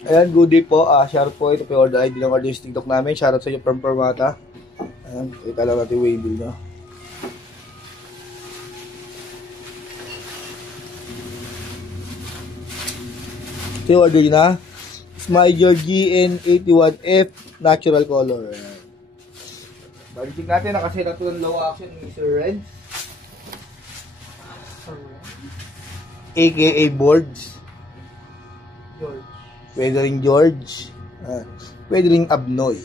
Ayan, good day po. Shoutout po. Ito po yung order ID ng order sa TikTok namin. Shoutout sa inyo from Permata. Ayan, kita lang natin yung waybill nyo. Ito yung order na. Smile Georgie N81F Natural Color. Ayan. Balikin natin. Nakasira ito ng low action ni Sir Red. AKA Boards. George. Pwede rin George. Pwede rin Abnoy.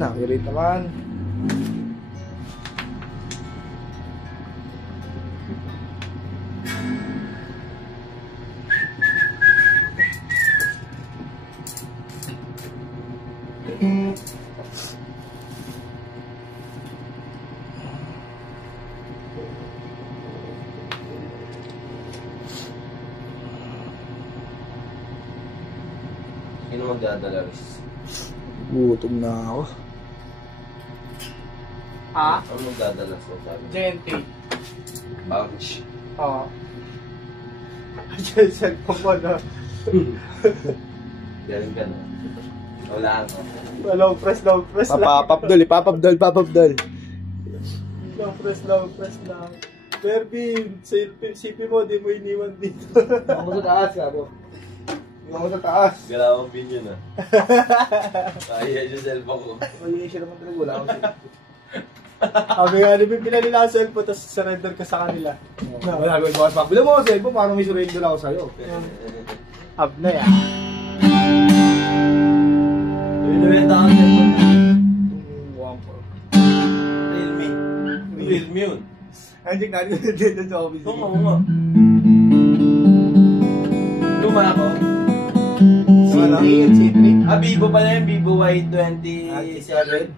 Accurate naman. Sino magdadala, Riz? Gutom na ako. Ha? Ano magdadala sa sabi? JNT. Ouch. Oo. Diyan cellphone mo na. Galing ka na. Wala ako. Long press lang. Papapdol. Long press lang. Bervin, sipi mo, di mo iniwan dito. Ako sa taas, ako. Ako sa taas. Galawang pin yun ah. Kaya yung cellphone ko. Mali siya naman talaga, wala akong Sabi nga, pinali lang ang cellphone, tapos surrender ka sa kanila. wala akong ibawas pa. Bila mo ako cellphone, parang may surrender ako sa'yo. Hab na yan. Binibenta ang cellphone na. Wampo. Realme yun. Andiyan natin dito sa office. Oo nga. Luma ako. C3 and C3. Vivo pala yun, Vivo Y27.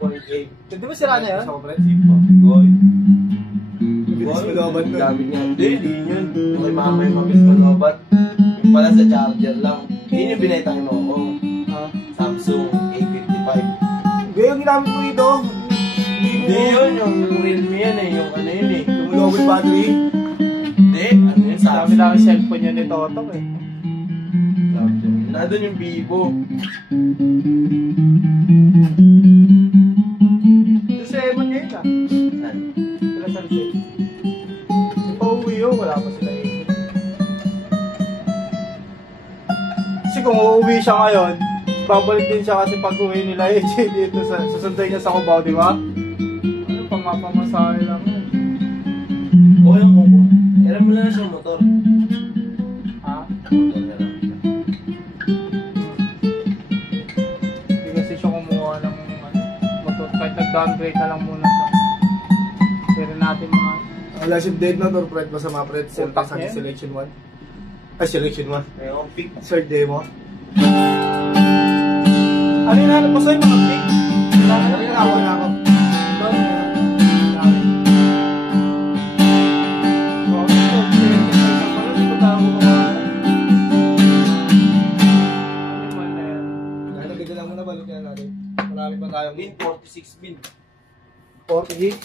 8. Hindi mo sira na yun? Sa kapre? Vivo. Goy. Bilis mo laban doon. Gamit niya. Hindi yun. Yung kay mama yung mabilis malobat. Yung pala sa charger lang. Yun yung binaytang mo ko. Samsung A55. Gaya yung ginamit mo dito. Hindi yun, yung Realme yan eh. Yung ano yun eh. Yung lowest battery. Hindi, ano yun, Sabi Samsung. lang ang cellphone niya ni Totong eh. Samsung. Nandun yung Vivo. Yung 7 ngayon ah. Saan? Sila sa receipt. Yung pauwi yun, wala pa sila eh. Kasi kung uuwi siya ngayon, babalik din siya kasi pag uwi nila AJ dito susunday niya sa Cubao, di ba? Ano, pamapamasahe lang yun. Okay lang kung alam mo na siya motor. Ha? Motor na lang siya. Hindi kasi siya kumuha ng motor. Kahit nag-downgrade na lang muna sa pero natin mga Ang last date na to, Fred, basta mga Fred, Utak sa niya. selection 1. Ay, selection 1. Ayun, pick. Third demo. ano yung hanap mo sa'yo mga pick? Ako na ako. Dahil nagigil lang muna, balik na natin. Marami pa tayong Bin, 46 bin. 40.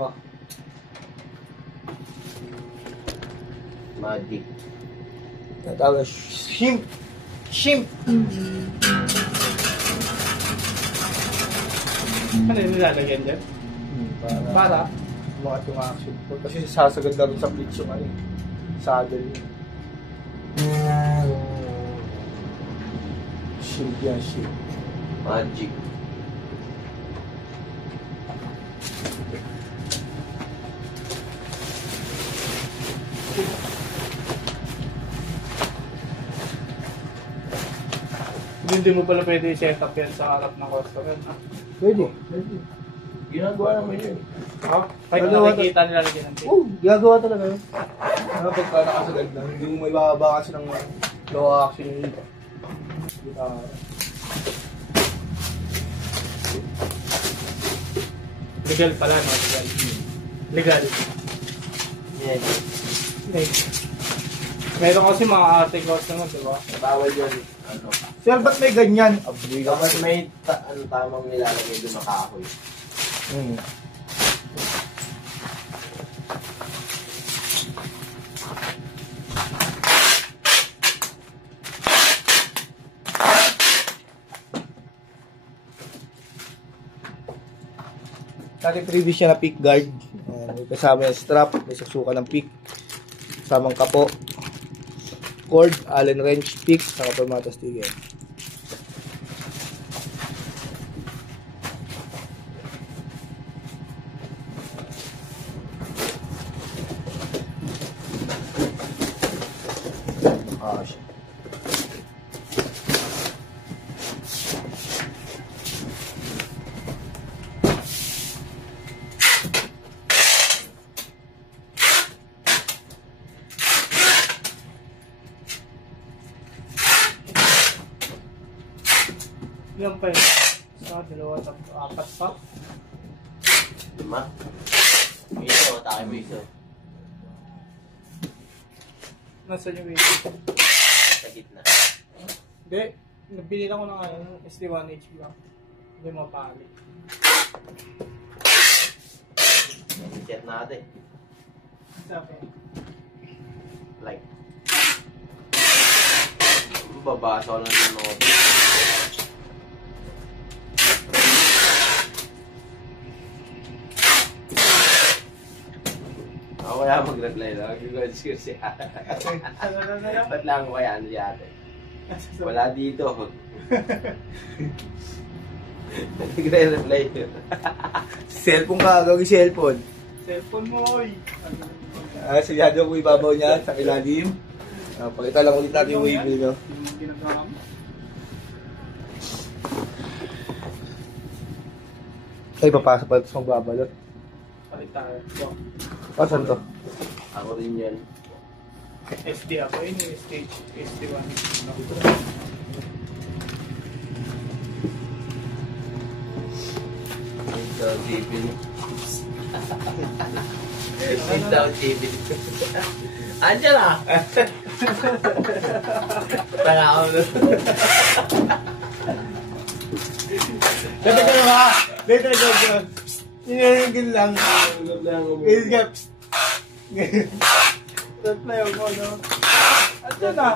Oh. Magic. Natawag shimp. Ano yung nilalagyan dyan? Para? Mga itong action po. Kasi sasagad na rin sa blitz yung ano. Saddle. Shimp yan, shimp. Magic. Hindi mo pala pwede i-set up yan sa harap ng customer. Pwede. Ginagawa naman yun. Ha? Kahit Gagawa nakikita nila lagyan ng tape. Oo, gagawa talaga yun. Ano pagka nakasagad lang, hindi mo may bababa kasi ng low action yung dito. Legal pala, no? Legal. Legal. Yan. Like, Meron kasi mga articles naman, di ba? Bawal yun. Ano? Sir, ba't may ganyan? Dapat may tamang nilalagay doon na kahoy. Hmm. Dati previous siya na pick guard. May kasama yung strap, may susuka ng pick. Kasamang kapo. Cord, Allen wrench, pick, saka pamatas tigil. Ah, shit. Ilan pa yun? Isa, dalawa, tatlo, apat pa. 5. May isa, atake mo isa. Nasaan yung waiting? Sa gitna. Hindi. Nabili lang ko na ngayon. SD1 HP lang. Hindi mapali. Chat natin. Sabi. Like. Babasa ko lang yung mga. Ako kaya mag-reply lang. Good siya. Ba't lang ako kaya ano yate? Wala dito. Nagre-reply yun. Cellphone ka, gawin cellphone. Cellphone mo, oy. Silyado ko ibabaw niya sa ilalim. Pakita lang ulit natin yung wave nyo. Yung ginagawa mo. Ay, papasok pa ito sa magbabalot. Palit tayo. So, Saan to? Ako rin yan. SD ako yun. Yung stage SD1. Ito, Jibin. Ito, Jibin. Andiyan ah! Tanga ako nun. Dito ka ba? Dito ka. Ninanigil lang. Ngayon ka. Reply ako, no? At yun na.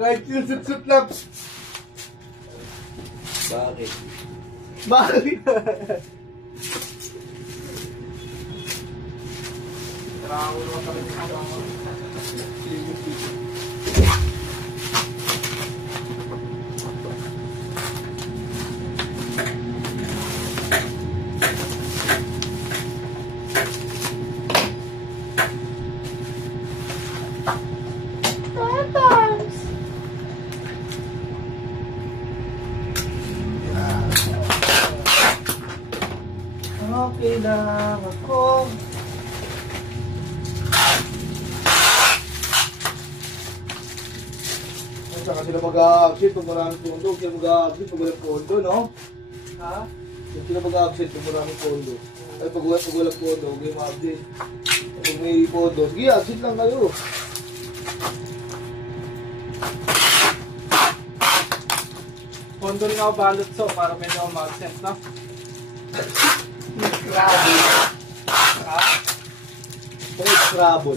Kahit yung sut-sut lang. Bakit? Bakit? Nakakaulo ka rin ako. Okay lang ako. Saan sila mag-a-upset pag maraming pondo? Sila mag-a-upset pag walang pondo, no? Ha? Sila mag-a-upset pag maraming pondo. Ay, pag walang pondo, huwag kayo ma-upset. Pag may pondo, sige, upset lang kayo. Pondo rin ako balot so para medyo ako mag-sense, no? Scrabble. Ha? Scrabble.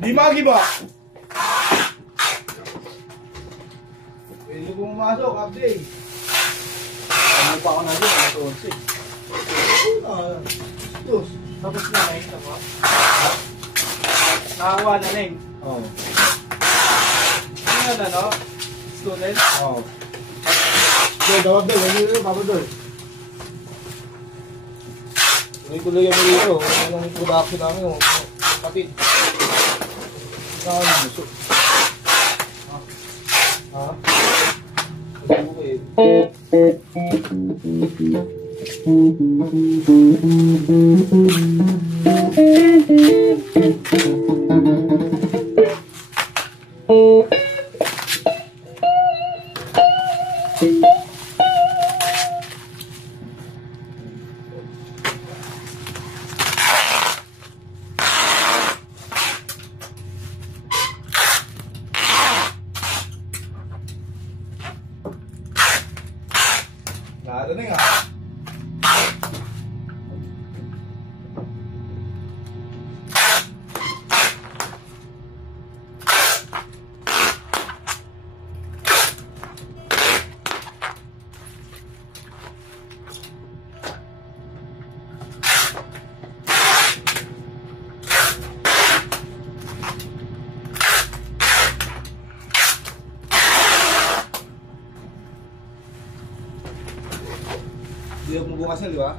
Di magi ba? Pwede kong pumasok, update. Ano pa ako na dyan, ano 11. Tos. Tapos na na yun, diba? Nakakuha na na yun. Oo. Ano yun, ano? Student? Oo. Doon, tawag doon. Ano yun, Papa doon? Tuloy-tuloy kami dito. Ano yung production namin, yung kapit. Saan yung muso? Ha? Ano ko eh? bukas na, di ba?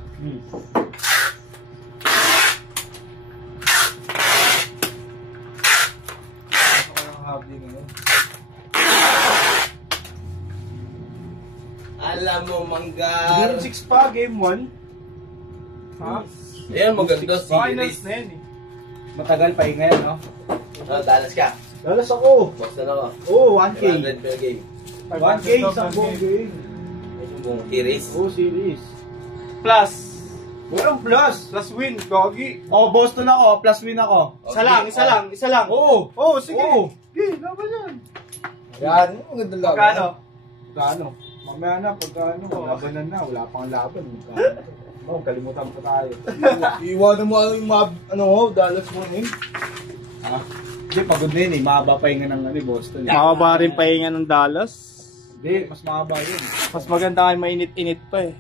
Pasok ko ng hobby ngayon. Alam mo, Manggar. Game 6 pa, game 1. Ha? Ayan, maganda Finals series. na yan eh. Matagal pa ngayon, no? Oh, Dallas ka. Dalas ako. Box na ako. Oo, 1K. 100 per game. 1K isang buong game. Ito yung buong series. Oo, series. Plus. Walang plus. Plus win, gogi. Oh, Boston ako. Plus win ako. Isa Okay. lang, isa lang. Oo. Oo, sige. Oo. Sige, laban yan. Yan, maganda lang. Pagkano? Pagkano? Mamaya na, pagkano? Labanan na, wala pang laban. Oh, kalimutan pa tayo. Iwanan mo yung mga, Dallas morning. Ha? Hindi, pagod na yun eh. Mahaba pahinga ng Boston. Mahaba rin pahinga ng Dallas? Hindi, mas mahaba yun. Mas maganda kayo mainit-init pa eh.